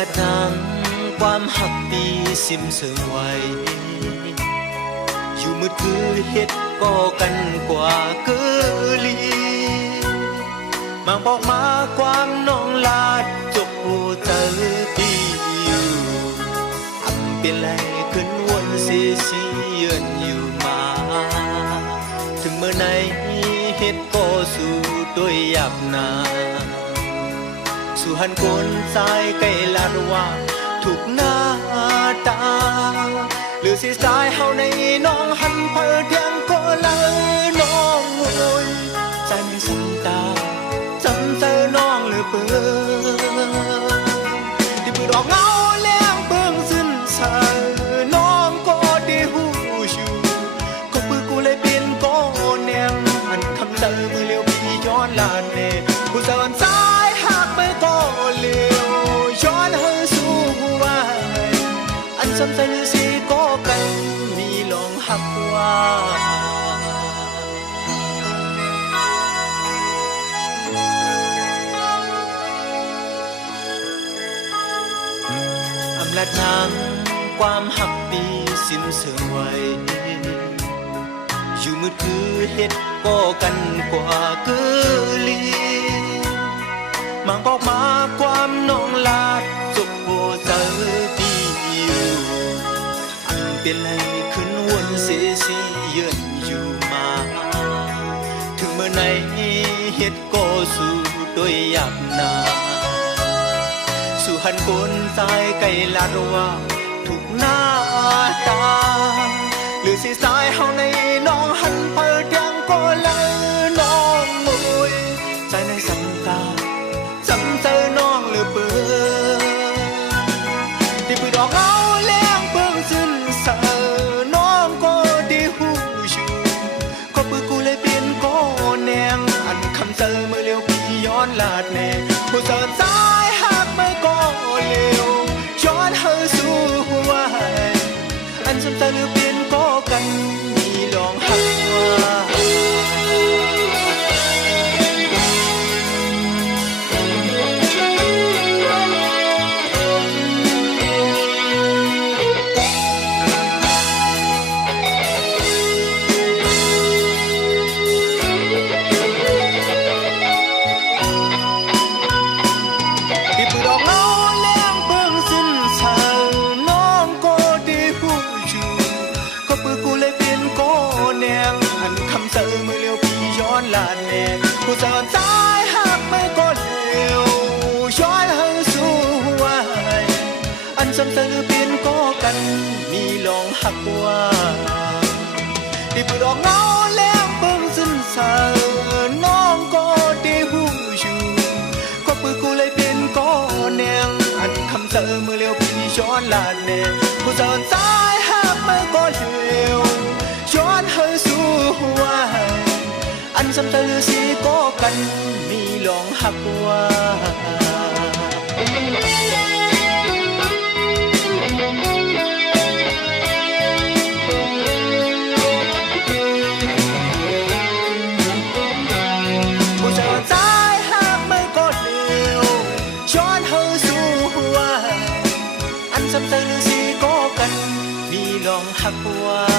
และนางความหักปีซิมเสริมไว้อยู่มืดคือเฮ็ดก็กันกว่าเกลีมาบอกมาความน้องลาดจบโอเจอตีอยู่เป็นไรขึ้นวนเสียเยือนอยู่มาถึงเมื่อไหนเฮ็ดก็สู้ด้วยหยาบนาสู่หันคนสายใกล้ลาดว่าถูกหน้าตาหรือสิสายเฮาในน้องหันเพิดยังก็เลยน้องโวยใจไม่สันตาจำเจอน้องหรือเปล่าที่ปืนออกเงาแล้วเบิ่งสิ้นสายน้องก็ได้หูอยู่ก็ปืนกูเลยเป็นก้อนแนงอันคำเจอมือเลี้ยวพี่ย้อนลาดเน่ผู้สอนสายหักไปก็เลี้ยวย้อนเฮอสู้ไว้อันสำใจหรือสิก็กันมีลองหักว่าอำลาทางความหักปีสิ้นเสื่อมไว้อยู่มืดคือเฮ็ดก็กันกว่าเกลีมาบอกมาความน้องลาดจบโบเจอปีอยู่อันเป็นไรขึ้นวนเสียเยือนอยู่มาถึงเมื่อไหนเฮ็ดก็สู้ด้วยหยาบนาสู่หันคนสายใกล้ลาดว่าถูกหน้าตาหรือสิสายเฮาในน้องหันเปิดยังก็เลยน้องมวยใจในสันตาจำเจอน้องหรือเปล่าที่ปืนออกเอาแล้วเบิ่งสิ้นสายน้องก็ได้หูอยู่ก็ปืนกูเลยเป็นก้อนแนงอันคำเจอเมื่อเลี้ยวพี่ย้อนลาดแน่ผู้สอนสายหักไม่ก็เลี้ยวย้อนเฮอสู้ไว้อันสำใจหรือเปลี่ยนก็กันมีลองหักว่าเจอมือเลี้ยวพี่ย้อนลาดแน่ผู้สอนสายหักไม่ก็เลี้ยวย้อนเฮอสู้ไว้อันสำเจอหรือเปลี่ยนก็กันมีลองหักว่าที่ปืนออกเงาแล้วเบิ่งสิ้นสายน้องก็ได้หูอยู่ก็ปืนกูเลยเป็นก้อนแนงอันคำเจอมือเลี้ยวพี่ย้อนลาดแน่ผู้สอนสายหักไม่ก็เลี้ยวย้อนเฮอสู้ไว้อันสำเจอสิก็กันมีลองหักว่าผู้สอนสายหักไม่ก็เลี้ยวย้อนเฮอสู้ไว้อันสำเจอสิก็กันมีลองหักว่า